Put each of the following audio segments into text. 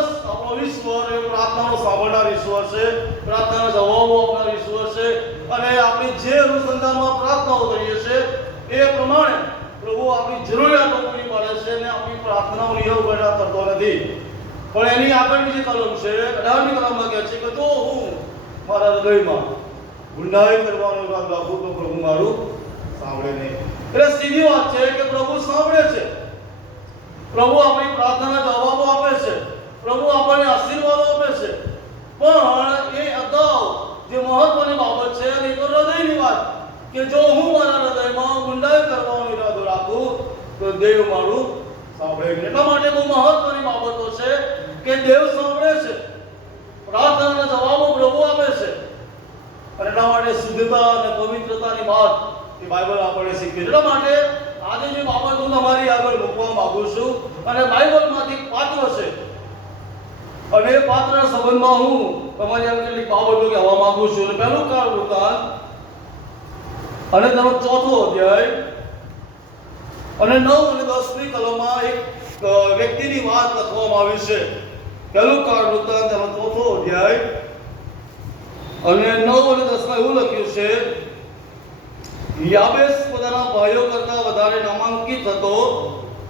ચોક્કસ આપણો ઈશ્વર એ પ્રાર્થનાનો સાંભળનાર ઈશ્વર છે, પ્રાર્થનાના જવાબો આપનાર ઈશ્વર છે, અને આપણી જે અનુસંધાનમાં પ્રાર્થનાઓ કરીએ છીએ એ પ્રમાણે પ્રભુ આપણી જરૂરિયાતો પૂરી પાડે છે અને આપણી પ્રાર્થનાઓ નિરવગણા કરતો નથી. પણ એની આગળની જે કલમ છે 18મી કલમમાં કહે છે કે જો હું મારા હૃદયમાં ગુંડાઈ કરવાનો ઈરાદો રાખું તો પ્રભુ મારું સાંભળે નહીં. એટલે સીધી વાત છે કે પ્રભુ સાંભળે છે, પ્રભુ આપણી પ્રાર્થનાના જવાબો આપે છે, પ્રભુ આપણને આશીર્વાદ આપે છે, પણ એ અગાઉ જે મહત્વની બાબત છે એ તો હૃદયની વાત કે જો હું મારા હૃદયમાં ગુંડાઈ કરવાનો ઈરાદો રાખું તો દેવ મારું સાંભળે. એટલા માટે બહુ મહત્વની બાબતો છે કે દેવ સાંભળે છે, પ્રાર્થનાના જવાબો પ્રભુ આપે છે, અને એટલા માટે શુદ્ધતા અને પવિત્રતાની વાત એ બાઇબલ આપણને શીખવે. એટલા માટે આજે જે બાબત હું તમારી આગળ મૂકવા માંગુ છું અને બાઇબલમાંથી એક પાત્ર છે અને એ પાત્રના સંબંધમાં હું તમારી આગળ કેટલીક બાબતો કહેવા માંગુ છું. અને પહેલું કાળ વૃત્તાંત અને તેનો 4થો અધ્યાય અને 9 અને 10મી કલમમાં એક વ્યક્તિની વાત લખવામાં આવી છે. પહેલું કાળ વૃત્તાંત તેનો 4થો અધ્યાય અને 9 અને 10માં એવું લખ્યું છે, યાબેસ પોતાના ભાઈઓ કરતા વધારે નામાંકિત હતો,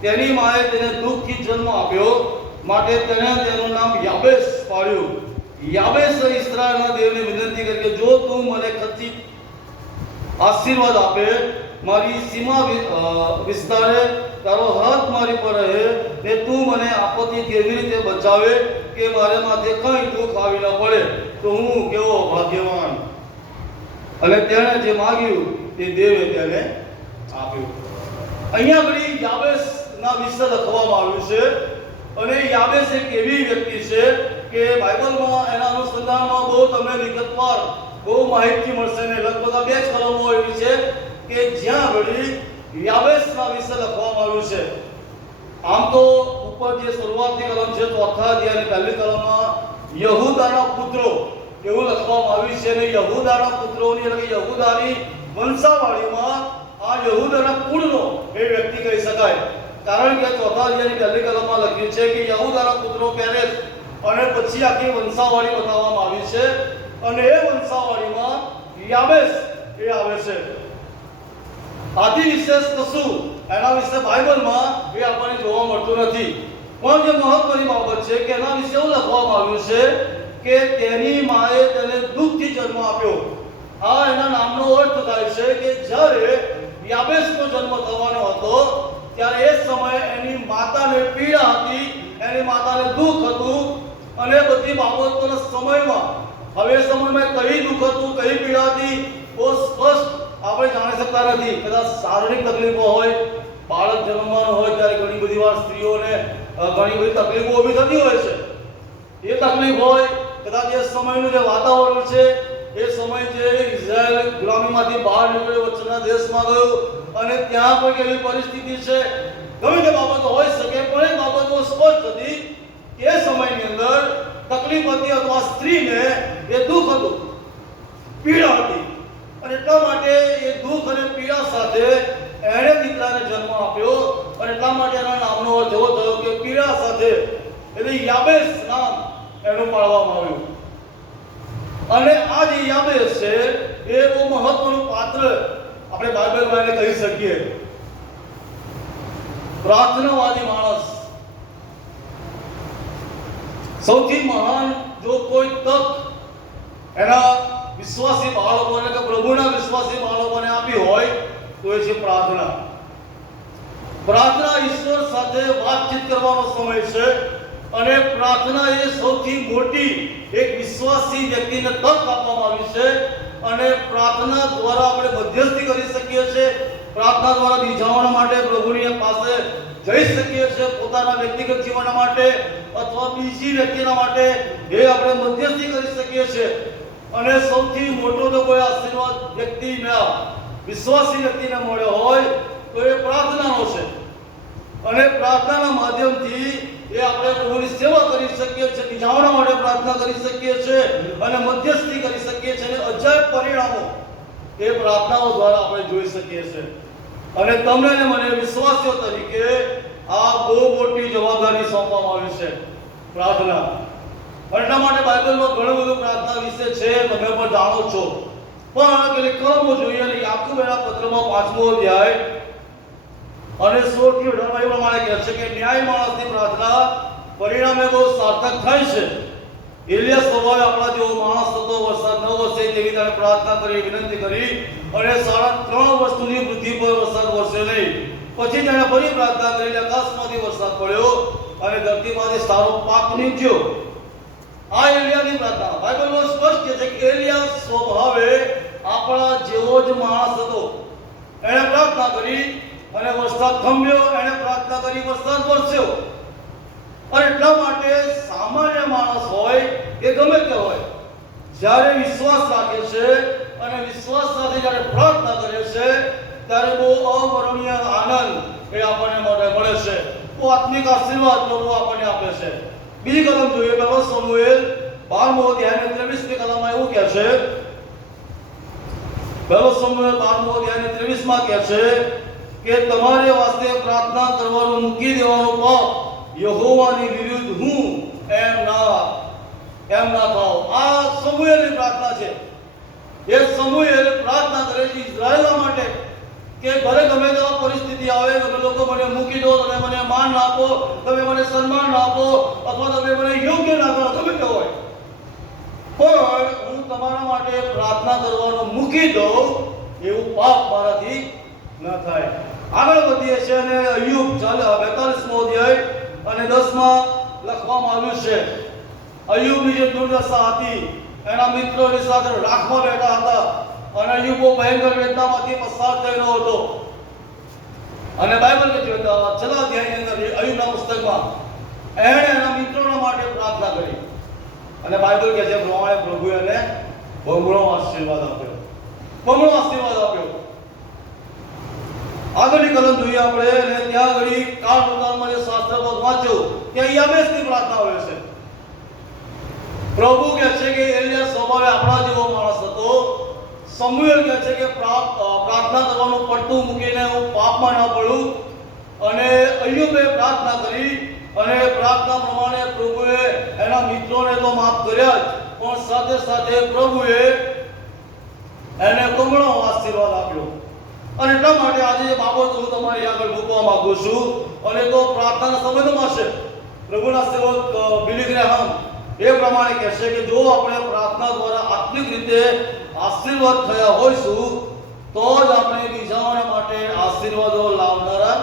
તેની માએ તેને દુઃખથી જન્મ આપ્યો, માટે તેને તેનું નામ યાબેસ પાડ્યું. યાબેસે ઇસ્રાએલના દેવને વિનંતી કરી કે જો તું મને ખચિત આશીર્વાદ આપે, મારી સીમા વિસ્તારે, તારો હાથ મારી પર રહે ને તું મને આપત્તિથી એવી રીતે બચાવે કે મારે માથે કંઈ દુઃખ આવી ન પડે, તો હું કેવો ભાગ્યવાન. અને તેણે જે માગ્યું તે દેવે તેને આપ્યું. અહીંયા ઘડી યાબેસના વિશે લખવામાં આવ્યું છે અને યાબેસ એક એવી વ્યક્તિ છે કે બાઇબલમાં એના અનુસંધાનમાં બહુ તમને વિગતવાર બહુ માહિતી મળશે ને લગભગ 2 જ કલમો એવી છે કે જ્યાં ઘડી યાબેસના વિશે લખવામાં આવ્યું છે. આમ તો ઉપર જે શરૂઆતની કલમ છે 4થા અધ્યાયની પહેલી કલમમાં યહૂદાના પુત્રો એવું લખવામાં આવ્યું છે અને યહૂદાના પુત્રોની એટલે કે યહૂદાની વંશાવળીમાં આ યહૂદાના કુળનો એ વ્યક્તિ કહી શકાય. કારણ કે 4થા અધ્યાયની પહેલી કલમમાં લખ્યું છે કે યહૂદાના પુત્રો પેરેસ અને પછી આખી વંશાવળી બતાવવામાં આવી છે અને એ વંશાવળીમાં યાબેસ એ આવે છે. આથી વિશેષ કશું એના વિશે બાઇબલમાં એ આપણને જોવા મળતું નથી. પણ જે મહત્વની બાબત છે કે એના વિશે એવું લખવામાં આવ્યું છે કે તેની માએ તેને દુઃખથી જન્મ આપ્યો. આ એના નામનો અર્થ થાય છે કે જ્યારે યાબેસનો જન્મ થવાનો હતો ત્યારે એ સમયે એની માતાને પીડા હતી, એની માતાને દુઃખ હતું અને બધી બાબતોના સમયમાં હવે સમયમાં કઈ દુઃખ હતું, કઈ પીડા હતી બહુ સ્પષ્ટ આપણે જાણી શકતા નથી. કદાચ શારીરિક તકલીફો હોય, બાળક જન્મવાનો હોય ત્યારે ઘણી બધી વાર સ્ત્રીઓને ઘણી બધી તકલીફો ઊભી થતી હોય છે. એ તકલીફ હોય, કદાચ એ સમયનું જે વાતાવરણ છે એ સમય જે ઇઝરાયલ ગુલામીમાંથી બહાર નીકળ્યો, વચ્ચેના દેશમાં ગયો અને ત્યાં પણ એવી પરિસ્થિતિ છે, ગમે તે બાબતો હોઈ શકે, પણ એ બાબતો સ્પષ્ટ હતી કે એ સમયની અંદર તકલીફ હતી અથવા સ્ત્રીને એ દુઃખ હતું, પીડા હતી અને એટલા માટે એ દુઃખ અને પીડા સાથે એણે દીકરાને જન્મ આપ્યો અને એટલા માટે એના નામનો અર્થ એવો થયો કે પીડા સાથે, એટલે યાબેસ નામ એનું પાડવામાં આવ્યું. અને આ જે યાબેસ છે એ બહુ મહત્વનું પાત્ર આપણે બાઇબલમાં એને કહી શકીએ. પ્રાર્થનાવાદી માણસ, સૌથી મહાન જો કોઈ તક એના વિશ્વાસી બાળકોને કે પ્રભુના વિશ્વાસી બાળકોને આપી હોય તો એ છે પ્રાર્થના. પ્રાર્થના ઈશ્વર સાથે વાતચીત કરવાનો સમય છે અને પ્રાર્થના એ સૌથી મોટી એક વિશ્વાસી વ્યક્તિને તક આપવામાં આવી છે અને પ્રાર્થના દ્વારા આપણે મધ્યસ્થી કરી શકીએ છીએ. પ્રાર્થના દ્વારા બીજાઓના માટે પ્રભુની પાસે જઈ શકીએ છીએ, પોતાના વ્યક્તિગત જીવન માટે અથવા બીજી વ્યક્તિના માટે એ આપણે મધ્યસ્થી કરી શકીએ છીએ. અને સૌથી મોટો તો કોઈ આશીર્વાદ વ્યક્તિને વિશ્વાસી વ્યક્તિને મળ્યો હોય તો એ પ્રાર્થનાનો છે અને પ્રાર્થનાના માધ્યમથી એ આપણે પ્રભુની સેવા કરી શકીએ છીએ, બીજાઓના માટે પ્રાર્થના કરી શકીએ છીએ અને મધ્યસ્થી કરી શકીએ છીએ અને અજાયબ પરિણામો એ પ્રાર્થનાઓ દ્વારા આપણે જોઈ શકીએ છીએ. અને તમને અને મને વિશ્વાસીઓ તરીકે આ બહુ મોટી જવાબદારી સોંપવામાં આવી છે પ્રાર્થના. એટલા માટે બાઇબલમાં ઘણું બધું પ્રાર્થના વિશે છે, તમે પણ જાણો છો. પણ કેટલીક કલમો જોઈએ અને યાકૂબના પત્રમાં 5મો અધ્યાય અને 16 થી 18 એ પ્રમાણે કહે છે કે ન્યાય માણસની પ્રાર્થના પરિણામે બહુ સાર્થક થાય છે. એલિયા સ્વભાવે આપણા જેવો માણસ હતો, વરસાદ ન વરસે તેવી તેને પ્રાર્થના કરી, વિનંતી કરી અને 3.5 વર્ષ સુધી પૃથ્વી પર વરસાદ વરસ્યો નહીં. પછી તેણે ફરી પ્રાર્થના કરી, આકાશમાંથી વરસાદ પડ્યો અને ધરતીમાંથી સારો પાક નીકળ્યો. આ એલિયાની પ્રાર્થના બાઇબલમાં સ્પષ્ટ છે કે એલિયા સ્વભાવે આપણા જેવો જ માણસ હતો. એણે પ્રાર્થના કરી અને વરસાદ થંભ્યો, એણે પ્રાર્થના કરી, વરસાદ વરસ્યો. અને એટલા માટે સામાન્ય માણસ હોય કે ગમે તે હોય, જ્યારે વિશ્વાસ રાખે છે અને વિશ્વાસ સાથે જ્યારે પ્રાર્થના કરે છે ત્યારે બહુ અવર્ણનીય આનંદ એ આપણને મળે છે. બહુ આત્મિક આશીર્વાદ પ્રભુ આપણને આપે છે. બીજી કલમ જોઈએ, પહેલો સમુએલ 12મો અધ્યાય 23મી કલમમાં એવું કહે છે, પહેલો સમુએલ 12મો અધ્યાય 23માં કહે છે કે તમારે વાસ્તે પ્રાર્થના કરવાનું મૂકી દેવાનું પાપ યહોવાની વિરુદ્ધ હું એમ ના થાઓ. આ સમુએલની પ્રાર્થના છે. એ સમુએલ પ્રાર્થના કરે છે ઇઝરાયલ માટે કે ભલે ગમે તેવા પરિસ્થિતિ આવે, તમે લોકો મને મૂકી દો, તમે મને માન ના આપો, તમે મને સન્માન ના આપો, અથવા તમે મને યોગ્ય ના કરો, ગમે તે હોય, પણ હું તમારા માટે પ્રાર્થના કરવાનું મૂકી દઉં એવું પાપ મારાથી ન થાય. આગળ વધીએ છે અને અય્યુબ 42મો અધ્યાય અને 10માં લખવામાં આવ્યું છે. અય્યુબની જે દુર્દશા હતી, એના મિત્રોની સાથે રાખમાં બેઠા હતા અને અય્યુબ બહુ ભયંકર વેદનામાંથી પસાર થઈ રહ્યો હતો. અને બાઇબલની છેલ્લા અધ્યાયની અંદર અય્યુબના પુસ્તકમાં એણે એના મિત્રોના માટે પ્રાર્થના કરી અને બાઇબલ કહે છે પ્રમાણે પ્રભુએ એને બમણો આશીર્વાદ આપ્યો. આગળની કલમ જોઈએ આપણે અને ત્યાં આગળ કાળ પ્રકારમાં જે શાસ્ત્ર વાંચ્યું ત્યાં યાબેસની પ્રાર્થના આવે છે. પ્રભુ કહે છે કે એલિયા સ્વભાવે આપણા જેવો માણસ હતો. સમુએલ કહે છે કે પ્રાર્થના કરવાનું પડતું મૂકીને હું પાપમાં ન પડું. અને અય્યુબે પ્રાર્થના કરી અને પ્રાર્થના પ્રમાણે પ્રભુએ એના મિત્રોને તો માફ કર્યા જ, પણ સાથે સાથે પ્રભુએ એને બમણો આશીર્વાદ આપ્યો. અને એટલા માટે આજે જે બાબત હું તમારી આગળ મૂકવા માંગુ છું અને તો પ્રાર્થનાના સંબંધમાં છે. પ્રભુના સેવક બિલી ગ્રેહામ એ પ્રમાણે કહે છે કે જો આપણે પ્રાર્થના દ્વારા આત્મિક રીતે આશીર્વાદ થયા હોઈશું તો જ આપણે બીજાઓને માટે આશીર્વાદો લાવનારા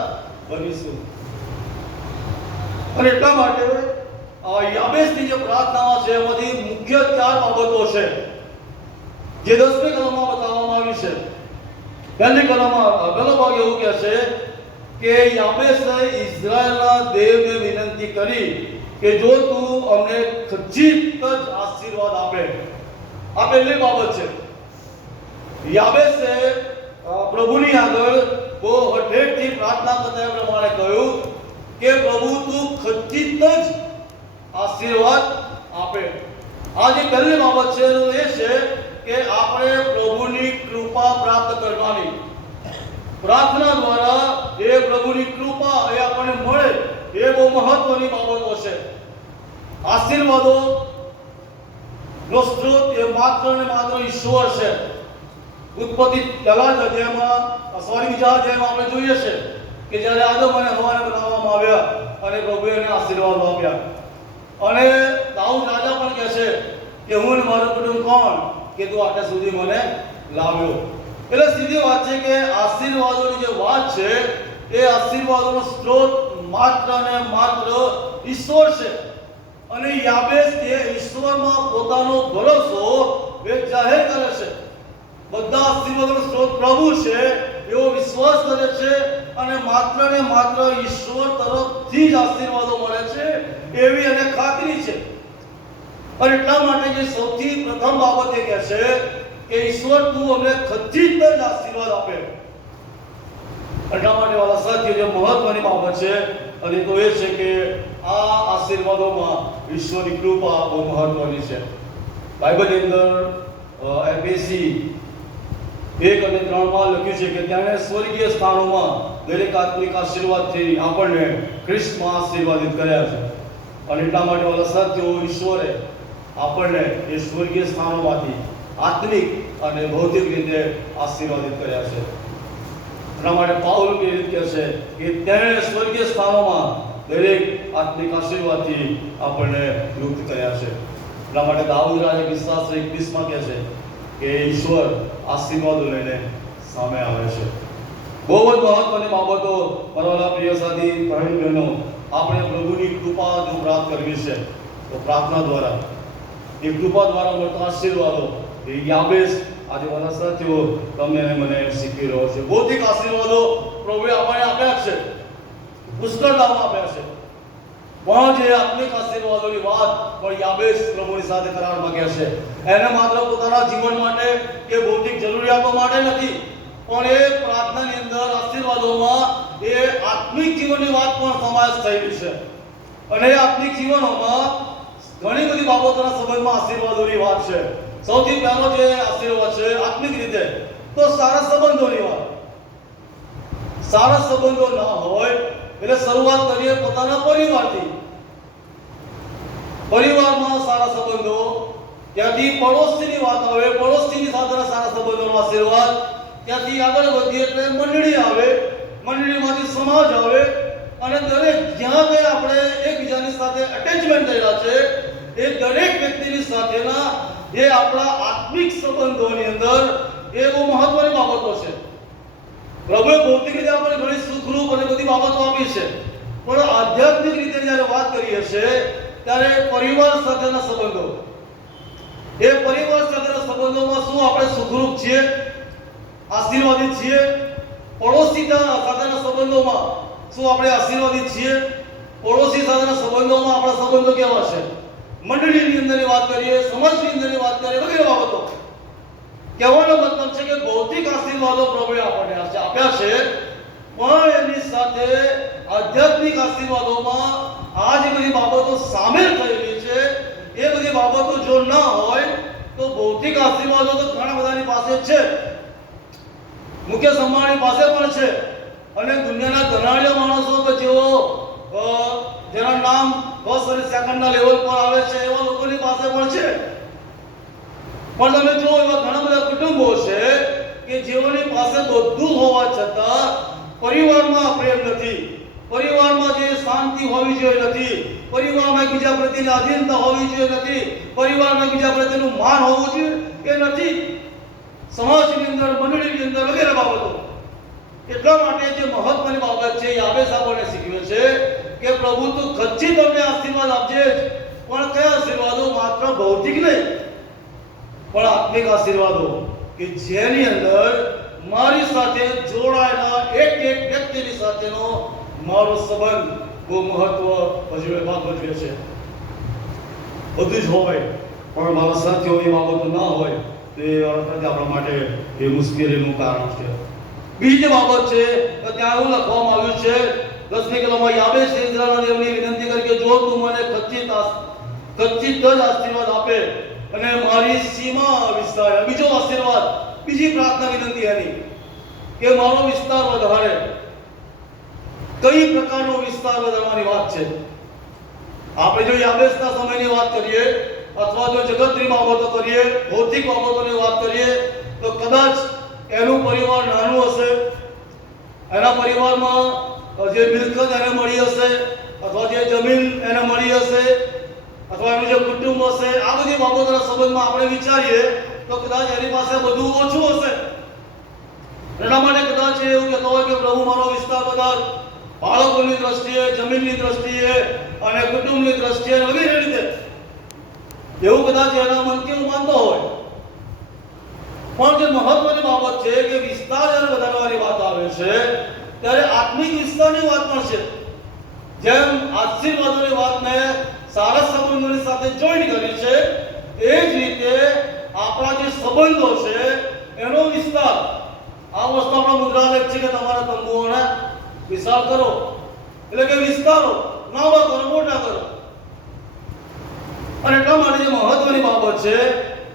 બનીશું. અને એટલા માટે યાબેસની જે પ્રાર્થનાઓ છે એમાંથી મુખ્ય 4 બાબતો છે જે 10મી કલમમાં બતાવવામાં આવી છે. પહેલી કલમમાં પહેલો ભાગ એવું કહે છે કે યાબેસે ઇઝરાયલના દેવને વિનંતી કરી કે જો તું અમને ખચિત જ આશીર્વાદ આપે. આ પહેલી બાબત છે. યાબેસે પ્રભુની આગળ બહુ હઠેઠથી પ્રાર્થના કરતા એ પ્રમાણે કહ્યું કે પ્રભુ તું ખચિત જ આશીર્વાદ આપે. આ જે પહેલી બાબત છે એ છે કે આપણે પ્રભુની કૃપા પ્રાપ્ત કરવાની. પ્રાર્થના દ્વારા એ પ્રભુની કૃપા એ આપણને મળે એ બહુ મહત્વની બાબતો છે. આશીર્વાદો નો સ્ત્રોત એ માત્ર ને માત્ર ઈશ્વર છે. ઉત્પત્તિ પહેલા જ અધ્યાયમાં બીજા અધ્યાયમાં આપણે જોઈએ છે કે જ્યારે આદમ અને હવાને બનાવવામાં આવ્યા અને પ્રભુએ એને આશીર્વાદ આપ્યા. અને દાઉદ રાજા પણ કહે છે કે હું ને મારું કુટુંબ કોણ કે તું આટલા સુધી મને લાવ્યો. એટલે સીધી વાત છે કે આશીર્વાદોની જે વાત છે એ આશીર્વાદોનો સ્ત્રોત માત્ર ને માત્ર ઈશ્વર છે. અને યાબેસ એ ઈશ્વરમાં પોતાનો ભરોસો એ જાહેર કરે છે. બધા આશીર્વાદોનો સ્ત્રોત પ્રભુ છે એવો વિશ્વાસ કરે છે અને માત્ર ને માત્ર ઈશ્વર તરફથી જ આશીર્વાદો મળે છે એવી એને ખાતરી છે. અને એટલા માટે જે સૌથી પ્રથમ બાબત એ કહે છે કે ઈશ્વર તું અમને ખચિત જ આશીર્વાદ આપે. એટલા માટે વાલા સાથીઓ જે મહત્વની બાબત છે અને તો એ છે કે આ આશીર્વાદોમાં ઈશ્વરની કૃપા બહુ મહત્વની છે. બાઇબલની અંદર એફએસી 1 અને 3માં લખ્યું છે કે ત્યાં સ્વર્ગીય સ્થાનોમાં દરેક આત્મિક આશીર્વાદથી આપણને ખ્રિસ્તમાં આશીર્વાદિત કર્યા છે. અને એટલા માટે વાલા સાથીઓ, ઈશ્વરે આપણને એ સ્વર્ગીય સ્થાનોમાંથી આત્મિક અને ભૌતિક રીતે આશીર્વાદિત કર્યા છે. એટલા માટે પાઉલ પ્રેરિત કહે છે કે તેણે સ્વર્ગીય સ્થાનોમાં દરેક આત્મિક આશીર્વાદથી આપણને યુક્ત કર્યા છે. એટલા માટે દાઉદ રાજા 21:21 કહે છે કે ઈશ્વર આશીર્વાદો લઈને સામે આવે છે. બહુ જ મહત્વની બાબતો મારા પ્રિય સાથી ભાઈ બહેનો, આપણે પ્રભુની કૃપા જો પ્રાપ્ત કરવી છે તો પ્રાર્થના દ્વારા, એ કૃપા દ્વારા મળતા આશીર્વાદો, એ યાબેસ આજે વાલા સાથીઓ તમને અને મને શીખવી રહ્યો છે. ભૌતિક આશીર્વાદો પ્રભુએ આપણને આપ્યા છે, પુષ્કળતામાં આપ્યા છે, પણ જે આત્મિક આશીર્વાદોની વાત પણ યાબેસ પ્રભુની સાથે કરારમાં કહે છે. એને માત્ર પોતાના જીવન માટે કે ભૌતિક જરૂરિયાતો માટે નથી, પણ એ પ્રાર્થનાની અંદર આશીર્વાદોમાં એ આત્મિક જીવનની વાત પણ સમાવેશ થયેલી છે. અને એ આત્મિક જીવનોમાં ઘણી બધી બાબતોના સંબંધમાં આશીર્વાદોની વાત છે. સૌથી પહેલો જે આશીર્વાદ છે આત્મિક રીતે તો સારા સંબંધોની વાત. સારા સંબંધો ના હોય એટલે શરૂઆત કરીએ પોતાના પરિવારથી. પરિવારમાં સારા સંબંધો, ત્યાંથી પડોશીની વાત આવે, પડોશીની સાથેના સારા સંબંધોનો આશીર્વાદ, ત્યાંથી આગળ વધીએ એટલે મંડળી આવે, મંડળીમાંથી સમાજ આવે, અને દરેક જ્યાં કંઈ આપણે એકબીજાની સાથે અટેચમેન્ટ થયેલા છે એ દરેક વ્યક્તિની સાથેના એ આપણા આત્મિક સંબંધોની અંદર એ બહુ મહત્વની બાબતો છે. પ્રભુએ ભૌતિક રીતે આપણને ઘણી સુખરૂપ અને બધી બાબતો આપી છે, પણ આધ્યાત્મિક રીતે જ્યારે વાત કરીએ છીએ ત્યારે પરિવાર સાથેના સંબંધો, એ પરિવાર સાથેના સંબંધોમાં શું આપણે સુખરૂપ છીએ, આશીર્વાદિત છીએ? પડોશી સાથેના સંબંધોમાં શું આપણે આશીર્વાદિત છીએ? પડોશી સાથેના સંબંધોમાં આપણા સંબંધો કેવા છે? મંડળીની અંદરની વાત કરીએ, સમાજની અંદરની વાત કરીએ, વગેરે બાબતો. કહેવાનો મતલબ છે કે ભૌતિક આશીર્વાદો પ્રભુએ આપણને આપ્યા છે, પણ એની સાથે આધ્યાત્મિક આશીર્વાદોમાં આ જે બધી બાબતો સામેલ થયેલી છે એ બધી બાબતો જો ના હોય તો ભૌતિક આશીર્વાદો તો ઘણા બધાની પાસે છે, મુકેશ અંબાણી પાસે પણ છે, અને દુનિયાના ધનાઢ્ય માણસો કે જેઓ જેના નામ ફર્સ્ટ અને સેકન્ડના લેવલ પર આવે છે એવા લોકોની પાસે પણ છે. પણ તમે જો એવા ઘણા બધા કુટુંબો છે કે જેઓની પાસે બધું હોવા છતાં પરિવારમાં પ્રેમ નથી, પરિવારમાં જે શાંતિ હોવી જોઈએ નથી, પરિવારમાં એકબીજા પ્રત્યેની આધીનતા હોવી જોઈએ નથી, પરિવારમાં એકબીજા પ્રત્યેનું માન હોવું જોઈએ કે નથી, સમાજની અંદર, મંડળીની અંદર વગેરે બાબતો. એટલા માટે જે મહત્વની બાબત છે યાબેસ આપણને શીખવે છે કે પ્રભુ તું ખચ્ચી તમને આશીર્વાદ આપજે, પણ કયા આશીર્વાદો? માત્ર ભૌતિક નહીં, પણ આત્મિક આશીર્વાદો કે જેની અંદર મારી સાથે જોડાયેલા એક એક વ્યક્તિની સાથેનો મારો સંબંધ બહુ મહત્વ ભાગ ભજવે છે. બધું જ હોય પણ મારા સાથીઓ એ બાબતો ના હોય તો એ આપણા માટે એ મુશ્કેલીનું કારણ છે. બીજી બાબત છે કે ત્યાં એવું લખવામાં આવ્યું છે 10મી કલમમાં, યાબેસ ઇઝરાયલના દેવની વિનંતી કરી કે જો તું મને ખચ્ચિત જ આશીર્વાદ આપે અને મારી સીમા વિસ્તાર. બીજો આશીર્વાદ, બીજી પ્રાર્થના વિનંતી એની કે મારો વિસ્તાર વધારે. કઈ પ્રકારનો વિસ્તાર વધારવાની વાત છે? આપણે જો યાબેસના સમયની વાત કરીએ અથવા જો જગતની બાબતો કરીએ, ભૌતિક બાબતોની વાત કરીએ તો કદાચ એનું પરિવાર નાનું હશે, એના પરિવારમાં જે મિલકત એને મળી હશે અથવા જે જમીન એને મળી હશે અથવા એનું જે કુટુંબ હશે, આ બધી બાબતોના સંબંધમાં આપણે વિચારીએ તો કદાચ એની પાસે બધું ઓછું હશે. એના માટે કદાચ એવું કહેતો હોય કે પ્રભુ મારો વિસ્તાર વધાર, બાળકોની દ્રષ્ટિએ, જમીનની દ્રષ્ટિએ અને કુટુંબની દ્રષ્ટિએ વગેરે રીતે એવું કદાચ એના મનથી હું માનતો હોય. પણ જે મહત્વની બાબત છે કે વિસ્તાર જ્યારે વધારવાની વાત આવે છે ત્યારે આત્મિક વિસ્તારની વાત પણ છે. જેમ આશીર્વાદોની વાત મેં સારા સંબંધોની સાથે જોઈન કરી છે, એ જ રીતે આપણા જે સંબંધો છે એનો વિસ્તાર. આ વસ્તુ આપણા મુદ્રાલેખ છે કે તમારા તંબુઓને વિશાળ કરો, એટલે કે વિસ્તારો, નાના કરો, મોટા કરો. અને એટલા માટે જે મહત્વની બાબત છે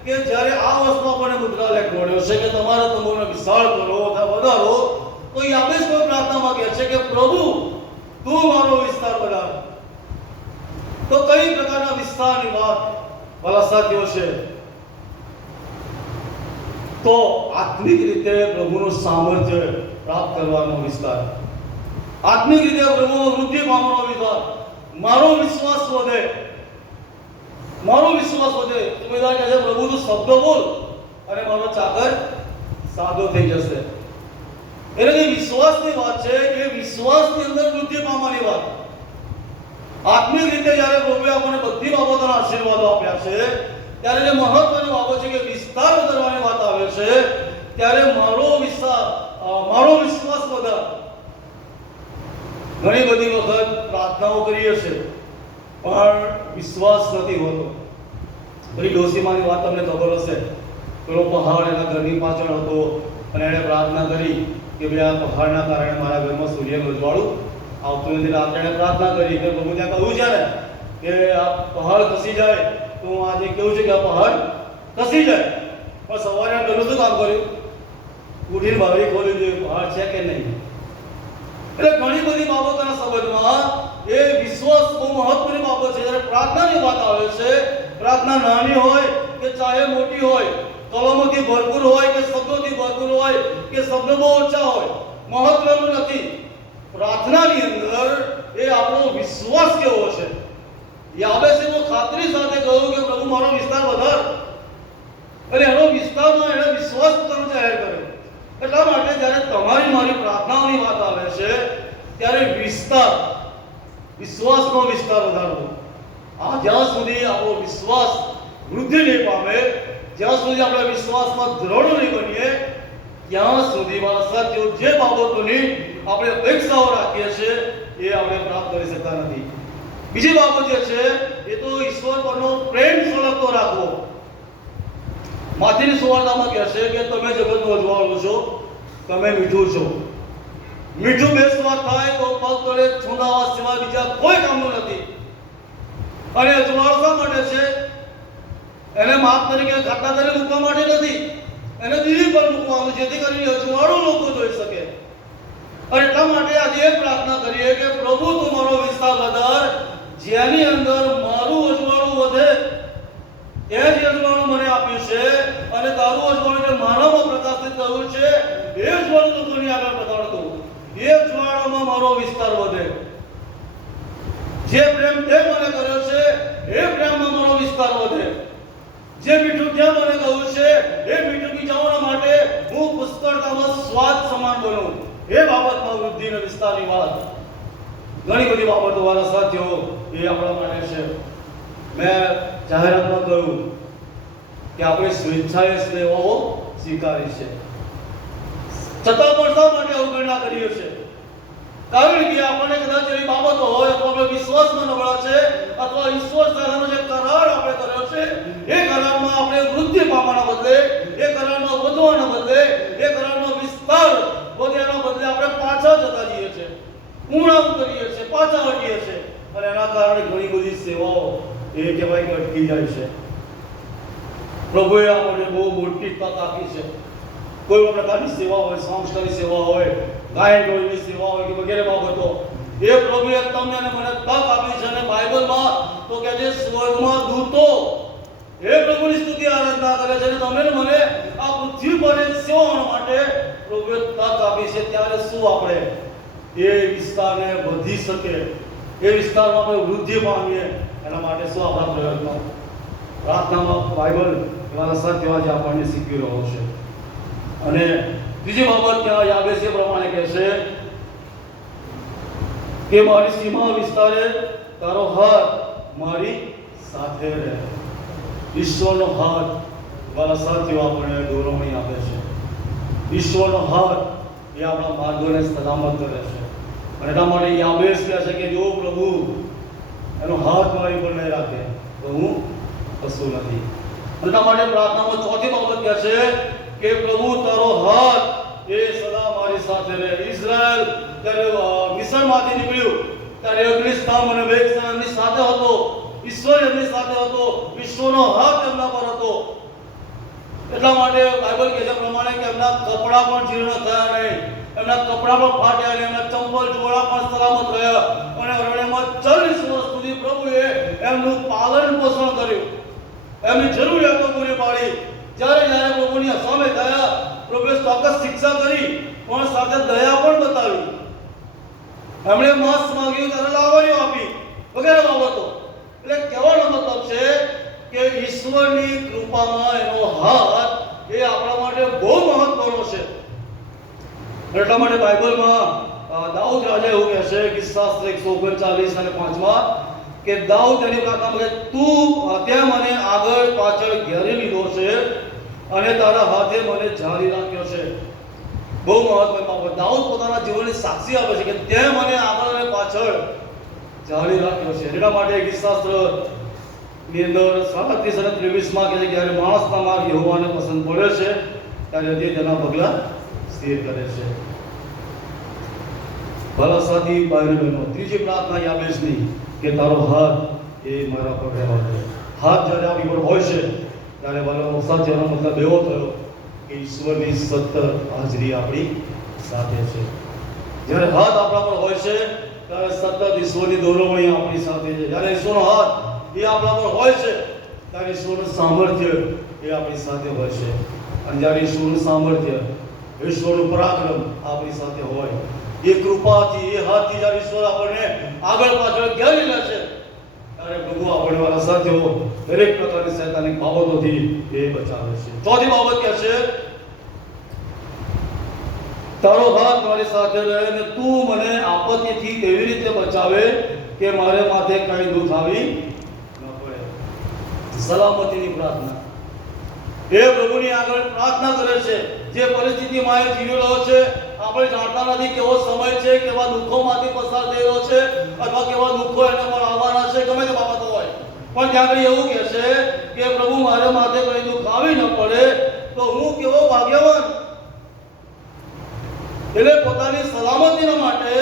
કે જ્યારે આ વસ્તુ આપણને મુદ્રાલેખ મળ્યો છે કે તમારા તંબુને વિશાળ કરો અથવા વધારો, તો યાબેસ કોઈ પ્રાર્થનામાં કહે છે કે પ્રભુ તું મારો વિસ્તાર વધાર. તો કઈ પ્રકારના વિસ્તારની વાત વાલા સાથીઓ છે? તો આત્મિક રીતે પ્રભુનું સામર્થ્ય પ્રાપ્ત કરવાનો વિસ્તાર, આત્મિક રીતે પ્રભુમાં વૃદ્ધિ પામવાનો વિસ્તાર. મારો વિશ્વાસ વધે, મારો વિશ્વાસ વધે. સુબેદાર કહે છે પ્રભુનો શબ્દ બોલ અને મારો ચાકર સાદો થઈ જશે. એટલે કે વિશ્વાસની વાત છે, એ વિશ્વાસની અંદર વૃદ્ધિ પામવાની વાત. આત્મિક રીતે જ્યારે પ્રભુએ આપણને બધી બાબતોના આશીર્વાદો આપ્યા છે, ત્યારે જે મહત્વની બાબત છે કે વિસ્તાર વધારવાની વાત આવે છે, ત્યારે મારો વિશ્વાસ વધાર. ઘણી બધી વખત પ્રાર્થનાઓ કરીએ છીએ પણ વિશ્વાસ નથી હોતો. પેલી ડોસીમાની વાત તમને ખબર હશે. પેલો પહાડ એના ઘરની પાછળ હતો અને એણે પ્રાર્થના કરી કે ભાઈ આ પહાડના કારણે મારા ઘરમાં સૂર્યનું ઉજવાળું આવતું નથી. રાત્રે એણે પ્રાર્થના કરી કે પ્રભુ ત્યાં કહ્યું છે ને કે આ પહાડ ખસી જાય, તો આજે કેવું છે કે આ પહાડ ખસી જાય. પણ સવારે ઘણું શું કામ કર્યું? ઉઠીને બારી ખોલી જોયું પહાડ છે કે નહીં. એટલે ઘણી બધી બાબતોના સંબંધમાં એ વિશ્વાસ બહુ મહત્વની બાબત છે. જ્યારે પ્રાર્થનાની વાત આવે છે, પ્રાર્થના નાની હોય કે ચાહે મોટી હોય, કલમોથી ભરપૂર હોય કે શબ્દોથી ભરપૂર હોય કે શબ્દો બહુ ઓછા હોય, મહત્વનું નથી. પ્રાર્થનાની અંદર એ આપણો વિશ્વાસ કેવો છે. યાબેસે બહુ ખાતરી સાથે કહ્યું કે પ્રભુ મારો વિસ્તાર વધાર, અને એનો વિસ્તારમાં એણે વિશ્વાસ પોતાનો જાહેર કર્યો. એટલા માટે જ્યારે તમારી મારી પ્રાર્થનાઓની વાત આવે છે, ત્યારે વિશ્વાસનો વિસ્તાર વધારવો. આ જ્યાં સુધી આપણો વિશ્વાસ વૃદ્ધિ નહીં પામે, જ્યાં સુધી આપણે વિશ્વાસમાં દ્રઢ નહીં બનીએ, ત્યાં સુધી મારા સાથીઓ જે બાબતોની આપણે અપેક્ષાઓ રાખીએ છીએ એ આપણે પ્રાપ્ત કરી શકતા નથી. બીજી બાબત જે છે એ તો ઈશ્વર પરનો પ્રેમ સળગતો રાખવો. માથીની સુવાર્તામાં કહે છે કે તમે જગતનો અજવાળો છો, તમે મીઠું છો. મીઠું બેસવા થાય તો પગ તળે છૂંદાવા સિવાય બીજા કોઈ કામનું નથી. અને અજવાળો શા માટે છે? એને માપ તરીકે ખાટલા તરીકે મૂકવા માટે નથી, એને દીવી પર મૂકવાનું, જેથી કરીને અજવાળો લોકો જોઈ શકે. અને એટલા માટે આજે એ પ્રાર્થના કરીએ કે પ્રભુ તું મારો વિસ્તાર વધાર, જેની અંદર મારું અજવાળું વધે. એ જ અજવાળું મને આપ્યું છે અને તારું અજવાળું જે માનવમાં પ્રકાશિત થયું છે એ અજવાળું લોકોની આગળ પ્રદાન કરું. એ જ્વાળામાં મારો વિસ્તાર વધે. જે પ્રેમ તે મને કર્યો છે એ પ્રેમમાં મારો વિસ્તાર વધે. જે મીઠું તે મને કહ્યું છે એ મીઠું બીજાઓના માટે હું પુષ્કળતામાં સ્વાદ સમાન બનું. એ બાબતમાં વૃદ્ધિ અને વિસ્તારની વાત. ઘણી બધી બાબતો વાળા સાથીઓ એ આપણા માટે છે. મેં જાહેરાતમાં કહ્યું કે આપણે સ્વેચ્છાએ સેવાઓ સ્વીકારી છે, છતાં પણ શા માટે અવગણના કરીએ છીએ? કારણ કે આપણને કદાચ એવી બાબતો હોય, અથવા આપણે વિશ્વાસમાં નબળા છે, અથવા ઈશ્વર સાથેનો જે કરાર આપણે કર્યો છે એ કરારમાં આપણે વૃદ્ધિ પામવાના બદલે, એ કરારમાં વધવાના બદલે, એ કરારમાં વિસ્તાર વધ્યાના બદલે આપણે પાછા જતા જઈએ છીએ, ઊંડા ઉતરીએ છીએ, પાછા હટીએ છીએ. અને એના કારણે ઘણી બધી સેવાઓ એ કહેવાય કે અટકી જાય છે. પ્રભુએ આપણને બહુ મોટી તક આપી છે. કોઈ પણ પ્રકારની સેવા હોય, સાંસ્કૃતિક સેવા હોય, ગાયન ટોળીની સેવા હોય કે વગેરે બાબતો, એ પ્રભુએ તમને અને મને તક આપી છે. અને બાઇબલમાં તો કહે છે સ્વર્ગમાં દૂતો એ પ્રભુની સ્તુતિ આરાધના કરે છે. અને તમે મને આ પૃથ્વી પર સેવા માટે પ્રભુએ તક આપી છે. ત્યારે શું આપણે એ વિસ્તારને વધી શકે, એ વિસ્તારમાં આપણે વૃદ્ધિ પામીએ, એના માટે શું આપણા પ્રયત્નો? પ્રાર્થનામાં બાઇબલ એવા સત્ય આજે આપણને શીખવી રહ્યો છે. અને ત્રીજી બાબત ત્યાં યાબેસ એ પ્રમાણે કહે છે કે મારી સીમા વિસ્તારે તારો હાથ મારી સાથે રહે. ઈશ્વરનો હાથ વાળા સાથીઓ આપણને દોરવણી આપે છે. ઈશ્વરનો હાથ એ આપણા માર્ગોને સલામત કરે છે. અને એટલા માટે યાબેસ કહે છે કે જો પ્રભુ એનો હાથ મારી પર નહીં રાખે તો હું કશું નથી. એટલા માટે પ્રાર્થનામાં ચોથી બાબત કહે છે કે પ્રભુ તારો હાથ એ સદા મારી સાથે રહે. ઇઝરાયલ ત્યારે મિસરમાંથી નીકળ્યું ત્યારે અગ્નિસ્તંભ અને મેઘસ્તંભ એમની સાથે હતો. ઈશ્વર એમની સાથે હતો. ઈશ્વરનો હાથ એમના પર હતો. એટલા માટે બાઇબલ કહે છે પ્રમાણે કે એમના કપડા પણ જીર્ણ થયા નહીં. એમના કપડા પણ ફાટ્યા અને એમના ચંપલ જોડા પણ સલામત રહ્યા અને અરણ્યમાં 40 વર્ષ સુધી પ્રભુએ એમનું પાલન પોષણ કર્યું, એમની જરૂરિયાતો પૂરી પાડી. જ્યારે પ્રભુની સામે થયા, પ્રભુએ ચોક્કસ શિક્ષા કરી પણ સાથે દયા પણ બતાવી. એમણે માંસ માંગ્યું ત્યારે લાવણીઓ આપી વગેરે બાબતો. એટલે કહેવાનો મતલબ છે કે ઈશ્વરની કૃપામાં એનો હાથ એ આપણા માટે બહુ મહત્વનો છે. એટલા માટે બાઇબલમાં દાઉદ રાજા એવું કહે છે, કિસ્સાસ્ત્ર 139 અને 5માં કે દાઉદ એની પ્રાર્થના કરે, તું તે મને આગળ પાછળ ઘેરી લીધો છે અને તારા હાથે મને જાળી રાખ્યો છે. બહુ મહત્વની બાબત. દાઉદ પોતાના જીવનની સાક્ષી આપે છે કે તે મને આગળ અને પાછળ જાળી રાખ્યો છે. એટલા માટે કિસ્સાસ્ત્ર ની અંદર 37 અને 23માં કહે છે કે જ્યારે માણસના માર્ગ યહોવાને પસંદ પડે છે ત્યારે તે તેના પગલા સ્થિર કરે છે. ભલા સાથી ભાઈઓ બહેનો, ત્રીજી પ્રાર્થના યાબેસની કે તારો હાથ એ મારા પર રહેવો જોઈએ. હાથ જ્યારે આપણી પર હોય છે ત્યારે ભલા સાચેનો મતલબ એવો થયો કે ઈશ્વરની સતત હાજરી આપણી સાથે છે. જ્યારે હાથ આપણા પર હોય છે ત્યારે સતત ઈશ્વરની દોરવણી આપણી સાથે છે. જ્યારે ઈશ્વરનો હાથ એ આપણા પર હોય છે ત્યારે ઈશ્વરનું સામર્થ્ય એ આપણી સાથે હોય છે. અને જ્યારે ઈશ્વરનું સામર્થ્ય, ઈશ્વરનું પરાક્રમ આપણી સાથે હોય, એ કૃપાથી, એ હાથથી જ્યારે ઈશ્વર આપણને આગળ પાછળ ઘેરી લે છે ત્યારે પ્રભુ આપણે વાળા સાથીઓ દરેક પ્રકારની શૈતાનિક બાબતોથી એ બચાવે છે. ચોથી બાબત કહે છે, તારો હાથ મારી સાથે રહે અને તું મને આપત્તિથી એવી રીતે બચાવે કે મારે માથે કઈ દુઃખ આવી ન પડે. સલામતીની પ્રાર્થના એ પ્રભુની આગળ પ્રાર્થના કરે છે. જે પરિસ્થિતિમાં એ જીવી રહ્યો છે, આપણે જાણતા નથી કેવો સમય છે, કેવા દુઃખોમાંથી પસાર થઈ રહ્યો છે અથવા કેવા દુઃખો એને પર આવવાના છે, ગમે તે બાબતો હોય, પણ ત્યાં એવું કહે છે કે પ્રભુ મારે માથે કઈ દુઃખ આવી ન પડે તો હું કેવો ભાગ્યવાન. એટલે પોતાની સલામતીના માટે